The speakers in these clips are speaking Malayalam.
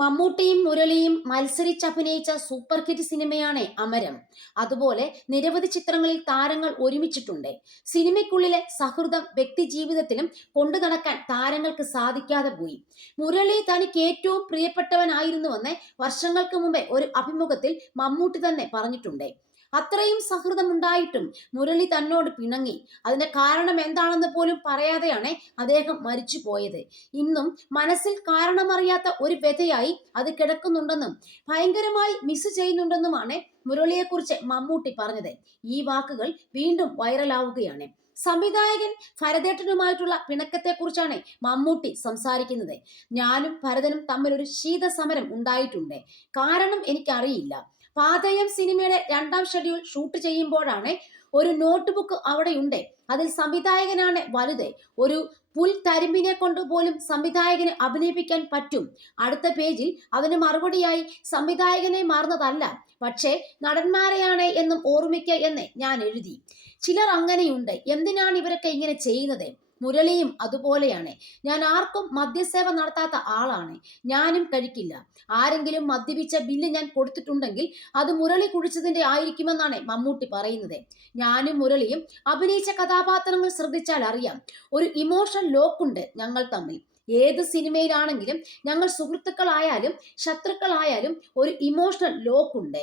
മമ്മൂട്ടിയും മുരളിയും മത്സരിച്ചഭിനയിച്ച സൂപ്പർ ഹിറ്റ് സിനിമയാണ് അമരം. അതുപോലെ നിരവധി ചിത്രങ്ങളിൽ താരങ്ങൾ ഒരുമിച്ചിട്ടുണ്ട്. സിനിമയ്ക്കുള്ളിലെ സൗഹൃദം വ്യക്തിജീവിതത്തിലും കൊണ്ടുനടക്കാൻ താരങ്ങൾക്ക് സാധിക്കാതെ പോയി. മുരളി തനിക്ക് ഏറ്റവും പ്രിയപ്പെട്ടവനായിരുന്നുവെന്ന് വർഷങ്ങൾക്ക് മുമ്പേ ഒരു അഭിമുഖത്തിൽ മമ്മൂട്ടി തന്നെ പറഞ്ഞിട്ടുണ്ട്. അത്രയും സൗഹൃദമുണ്ടായിട്ടും മുരളി തന്നോട് പിണങ്ങി. അതിന്റെ കാരണം എന്താണെന്ന് പോലും പറയാതെയാണ് അദ്ദേഹം മരിച്ചു പോയത്. ഇന്നും മനസ്സിൽ കാരണമറിയാത്ത ഒരു വ്യഥയായി അത് കിടക്കുന്നുണ്ടെന്നും ഭയങ്കരമായി മിസ് ചെയ്യുന്നുണ്ടെന്നുമാണ് മുരളിയെക്കുറിച്ച് മമ്മൂട്ടി പറഞ്ഞത്. ഈ വാക്കുകൾ വീണ്ടും വൈറലാവുകയാണ്. സംവിധായകൻ ഭരതേട്ടനുമായിട്ടുള്ള പിണക്കത്തെക്കുറിച്ചാണ് മമ്മൂട്ടി സംസാരിക്കുന്നത്. ഞാനും ഭരതനും തമ്മിൽ ഒരു ശീതസമരം ഉണ്ടായിട്ടുണ്ട്. കാരണം എനിക്കറിയില്ല. പാതയം സിനിമയുടെ 2ാം ഷെഡ്യൂൾ ഷൂട്ട് ചെയ്യുമ്പോഴാണ് ഒരു നോട്ട് ബുക്ക് അവിടെയുണ്ട്. അതിൽ സംവിധായകനാണ് വലുത്. ഒരു പുൽത്തരിമ്പിനെ കൊണ്ട് പോലും സംവിധായകനെ അഭിനയിപ്പിക്കാൻ പറ്റും. അടുത്ത പേജിൽ അതിന് മറുപടിയായി സംവിധായകനെ മാറുന്നതല്ല, പക്ഷേ നടന്മാരെയാണ് എന്നും ഓർമ്മിക്കുക എന്ന് ഞാൻ എഴുതി. ചിലർ അങ്ങനെയുണ്ട്. എന്തിനാണ് ഇവരൊക്കെ ഇങ്ങനെ ചെയ്യുന്നത്? മുരളിയും അതുപോലെയാണ്. ഞാൻ ആർക്കും മദ്യസേവ നടത്താത്ത ആളാണ്. ഞാനും കഴിക്കില്ല. ആരെങ്കിലും മദ്യപിച്ച ബില്ല് ഞാൻ കൊടുത്തിട്ടുണ്ടെങ്കിൽ അത് മുരളി കുടിച്ചതിന്റെ ആയിരിക്കുമെന്നാണ് മമ്മൂട്ടി പറയുന്നത്. ഞാനും മുരളിയും അഭിനയിച്ച കഥാപാത്രങ്ങൾ ശ്രദ്ധിച്ചാൽ അറിയാം, ഒരു ഇമോഷൻ ലോക്കുണ്ട് ഞങ്ങൾ തമ്മിൽ. ഏത് സിനിമയിലാണെങ്കിലും ഞങ്ങൾ സുഹൃത്തുക്കളായാലും ശത്രുക്കളായാലും ഒരു ഇമോഷണൽ ലോക്കുണ്ട്.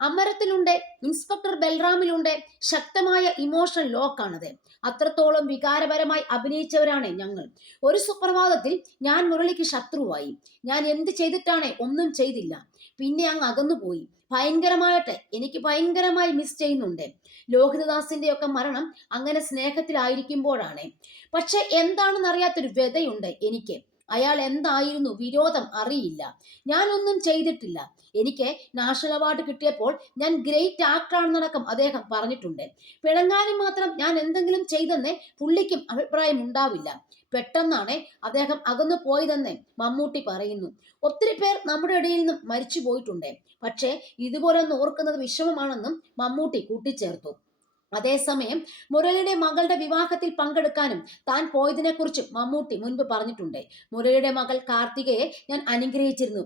അമരത്തിലുണ്ട്, ഇൻസ്പെക്ടർ ബൽറാമിലുണ്ട്. ശക്തമായ ഇമോഷണൽ ലോക്കാണത്. അത്രത്തോളം വികാരപരമായി അഭിനയിച്ചവരാണ് ഞങ്ങൾ. ഒരു സുപ്രഭാതത്തിൽ ഞാൻ മുരളിക്ക് ശത്രുവായി. ഞാൻ എന്ത് ചെയ്തിട്ടാണ്? ഒന്നും ചെയ്തില്ല. പിന്നെ അങ്ങ് അകന്നുപോയി. ഭയങ്കരമായിട്ട് എനിക്ക് ഭയങ്കരമായി മിസ് ചെയ്യുന്നുണ്ട്. ലോഹിതദാസിന്റെ ഒക്കെ മരണം അങ്ങനെ സ്നേഹത്തിലായിരിക്കുമ്പോഴാണ്. പക്ഷെ എന്താണെന്നറിയാത്തൊരു വ്യതയുണ്ട് എനിക്ക്. അയാൾ എന്തായിരുന്നു വിരോധം അറിയില്ല. ഞാനൊന്നും ചെയ്തിട്ടില്ല. എനിക്ക് നാഷണൽ അവാർഡ് കിട്ടിയപ്പോൾ ഞാൻ ഗ്രേറ്റ് ആക്ടറാണെന്നടക്കം അദ്ദേഹം പറഞ്ഞിട്ടുണ്ട്. പിണങ്ങാനും മാത്രം ഞാൻ എന്തെങ്കിലും ചെയ്തെന്ന് പുള്ളിക്കും അഭിപ്രായം ഉണ്ടാവില്ല. പെട്ടെന്നാണ് അദ്ദേഹം അകന്നു പോയതെന്ന് മമ്മൂട്ടി പറയുന്നു. ഒത്തിരി പേർ നമ്മുടെ ഇടയിൽ നിന്നും മരിച്ചു പോയിട്ടുണ്ട്. പക്ഷേ ഇതുപോലൊന്ന് ഓർക്കുന്നത് വിഷമമാണെന്നും മമ്മൂട്ടി കൂട്ടിച്ചേർത്തു. അതേസമയം മുരളിയുടെ മകളുടെ വിവാഹത്തിൽ പങ്കെടുക്കാനും താൻ പോയതിനെക്കുറിച്ച് മമ്മൂട്ടി മുൻപ് പറഞ്ഞിട്ടുണ്ട്. മുരളിയുടെ മകൾ കാർത്തികയെ ഞാൻ അനുഗ്രഹിച്ചിരുന്നു.